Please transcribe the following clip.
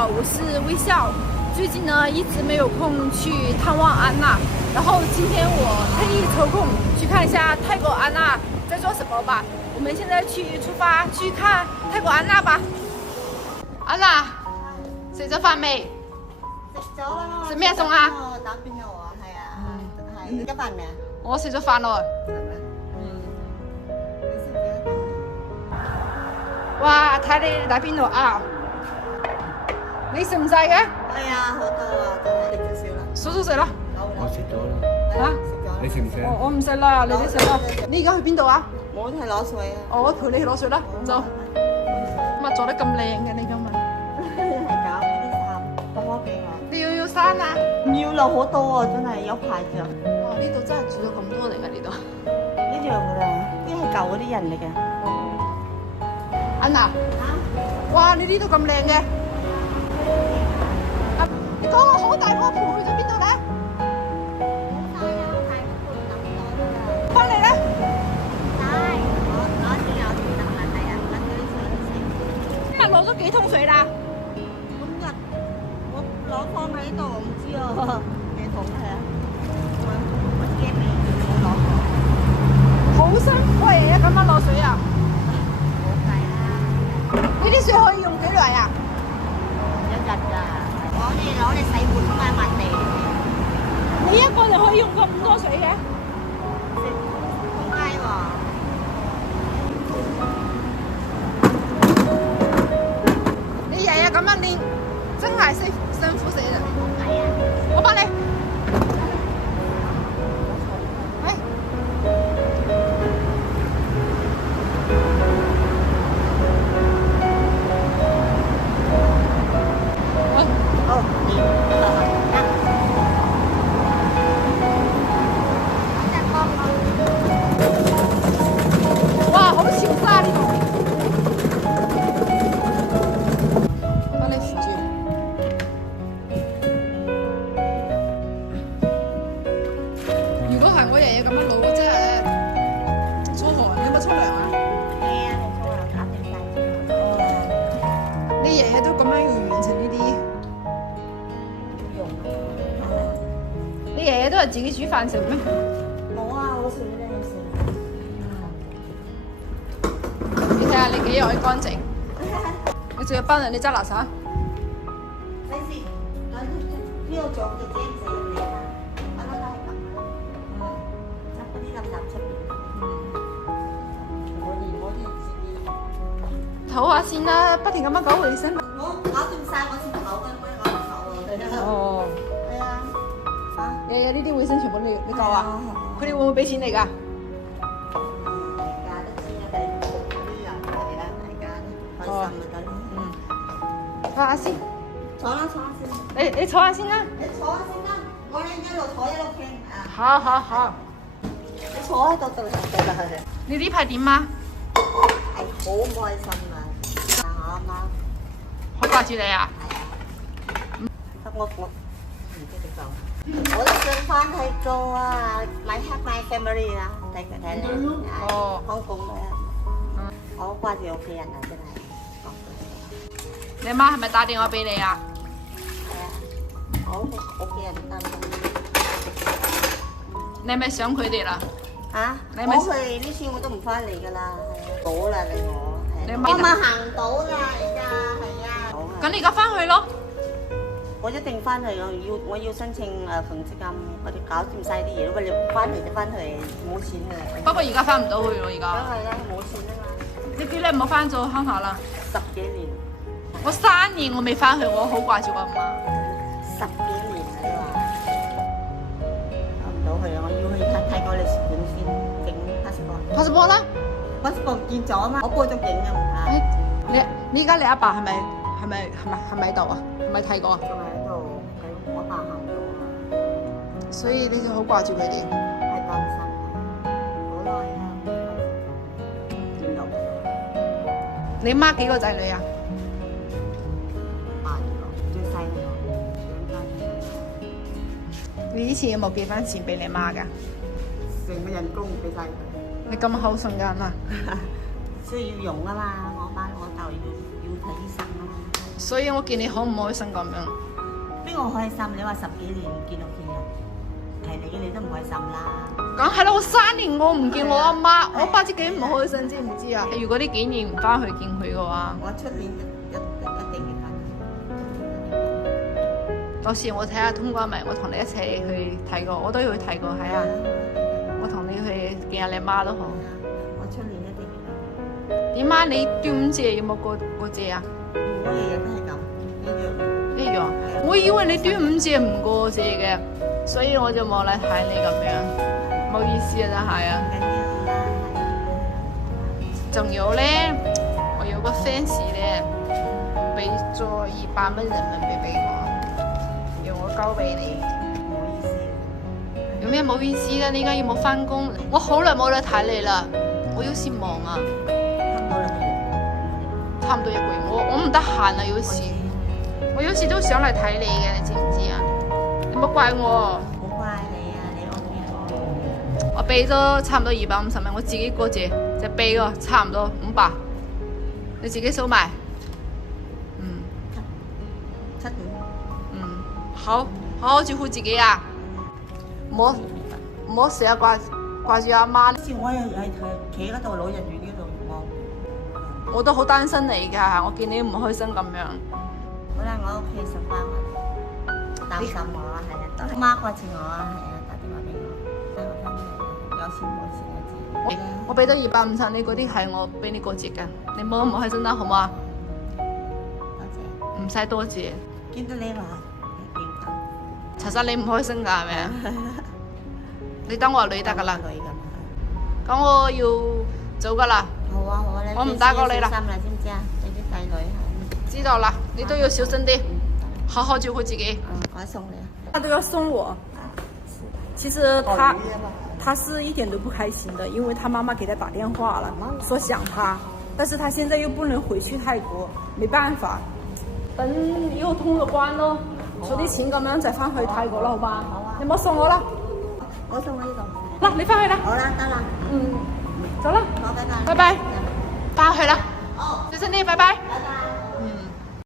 好，我是微笑。最近呢一直没有空去探望安娜，然后今天我特意抽空去看一下泰国安娜在做什么吧。我们现在出發去看泰國安娜吧。安娜，食咗飯未？食咗啦。食咩餸啊？打邊爐啊，係啊，係一份嘅。我食咗飯咯。你食幾多份？哇！睇你打邊爐啊！你食唔晒嘅？係啊，好多啊，真係食少少啦。數數食啦。我食咗啦。啊？食咗啦。你食唔食？我唔食啦，你哋食啦。你而家去邊度啊？我係攞水啊。我陪你去攞水啦，走。乜做得咁靚嘅你今日？係搞嗰啲衫，咁我俾我。你要衫啊？唔要啦，好多啊，真係有排着。哇！呢度真係住咗咁多嚟㗎呢度。一樣㗎啦，啲係舊嗰啲人嚟嘅。安娜，哇！你呢度咁靚嘅。你嗰個好大個盤去咗邊度咧？好大啊，大個盤咁多㗎啦。翻嚟咧？攞住有啲得啦，係啊，揾嗰啲水先。今日攞咗幾桶水啦？今日我攞放喺度，唔知啊，幾桶係啊？我驚你冇攞過。好辛苦啊！日日咁樣攞水啊！冇計啦，呢啲水可以用幾耐啊？一日㗎。攞嚟洗碗啊嘛，抹地。你一個就可以用咁多水嘅？通街喎。你日日咁樣練，真係辛苦死啦！係啊。我幫你。哇，好潮濕呢度！幫你扶住。如果係我日日咁樣攞，真係出汗。你有冇沖涼啊？係啊，你沖涼搞掂晒。你日日都咁樣要完成呢啲？用你日日都係自己煮飯食咩？冇啊，好少啫，好少。你睇下你幾愛乾淨，你仲要幫人哋執垃圾。睇先，呢度做嘅驚死你啦！我覺得係咁啦。執嗰啲垃圾出邊。我啲自己。唞下先啦，不停咁樣講衞生。我搞掂晒，我先唞嘅，我唔唞啊。哦，係啊。啊？日日呢啲衞生全部你夠啊？佢哋會唔會俾錢你㗎？大家都知啊，嗰啲人係啦，大家開心咪得咯。坐下先，坐啦，坐下先。你坐下先啦。你坐下先啦，我哋一路坐一路傾啊。好好好。你坐喺度得啦，得啦，係。你呢排點啊？係好開心啊！啱啱。好掛住你啊！得我唔知點講。我都想翻去做啊，My Have My Family 啊，睇你啊，香港嘅。我好掛住屋企人啊，真係。你媽係咪打電話俾你啊？係啊，我屋企人擔心。你係咪想佢哋啦？啊！你咪我去呢次我都唔翻嚟㗎啦，到啦你我。你我咪行到㗎，而家係啊。咁你而家翻去咯。我一定翻去，我要申請強積金，我哋搞掂晒啲嘢，如果你翻嚟就翻去，冇錢㗎。不過而家翻唔到去咯，而梗家。係啦，冇錢啊嘛。你叫你唔好翻咗鄉下啦。 10幾年，我3年我未翻去，我好掛住我阿媽。 10幾年啦都話，翻唔到去啊！我要去泰國領事館先整 passport。passport 啦。passport 唔見咗啊嘛，我報咗警啊嘛。你而家你阿爸係咪喺度啊？係咪睇過啊？仲喺度，我爸行到啊，所以你就好掛住佢哋。係擔心，好耐啦，見到你媽幾個仔女啊8個，最細嗰個。你以前有冇寄翻錢俾你媽㗎？成個人工俾晒佢。你咁口順㗎嘛？需要用啊嘛，我爸我就要睇醫生啊嘛。所以我見你好唔開心咁樣。邊個開心？你話10幾年唔見屋企人，係你都唔開心啦。梗係啦，我3年我唔見我阿媽，我爸自己唔開心，知唔知啊？如果呢幾年唔翻去見佢嘅話，我出年一定要翻。到時我睇下通關未，我同你一齊去睇過，我都要去睇過，係啊，我同你去見下你媽都好。我出年一定要。點解你端午節有冇過節啊？我日日都係咁，一樣。我以為你端午節唔過節嘅，所以我就冇嚟睇你咁樣，冇意思啊，真係啊。仲有咧，我有個 fans 咧，俾咗200蚊人民幣俾我，要我交俾你。冇意思。有咩冇意思咧？你而家要冇翻工，我好耐冇嚟睇你啦，我有時忙啊，差唔多1個月，我唔得閒啊，有時我有時都想嚟睇你嘅，你知唔知啊？你唔好怪我。好乖你啊，你屋企我俾咗差唔多250蚊，我自己過節就俾個差唔多500，你自己數埋。7點。好好照顧自己啊！唔好成日掛住阿媽。之前我又喺企嗰度老人院嗰度望。我都好擔心你㗎，我見你唔開心咁樣。好啦，我屋企食飯我擔心我啊，係啊，阿媽掛住我啊，係啊，打電話俾我，帶我翻嚟，有錢冇錢我知。我俾咗250，你嗰啲係我俾你過節㗎，你唔好唔開心啦，好唔好啊？多謝。唔使多謝。見到你話變咁。查實你唔開心㗎係咪啊？你當我女得㗎啦。女咁。咁我要走㗎啦。好啊好啊，我唔打過你啦。小心啦，知唔知啊？你啲仔女。知道啦，你都要小心啲，好好照顧自己。我送你。他都要送我。其實他是一點都不開心的，因為他媽媽給他打電話了，說想他，但是他現在又不能回去泰國，沒辦法。等以後通咗關咯，儲啲錢咁樣就翻去泰國啦，好吧？好啊。你唔好送我啦。我送我呢度。嗱，你翻去啦。好啦，得啦。走啦。好，拜拜。拜拜。翻去啦。哦。小心啲，拜拜。拜拜。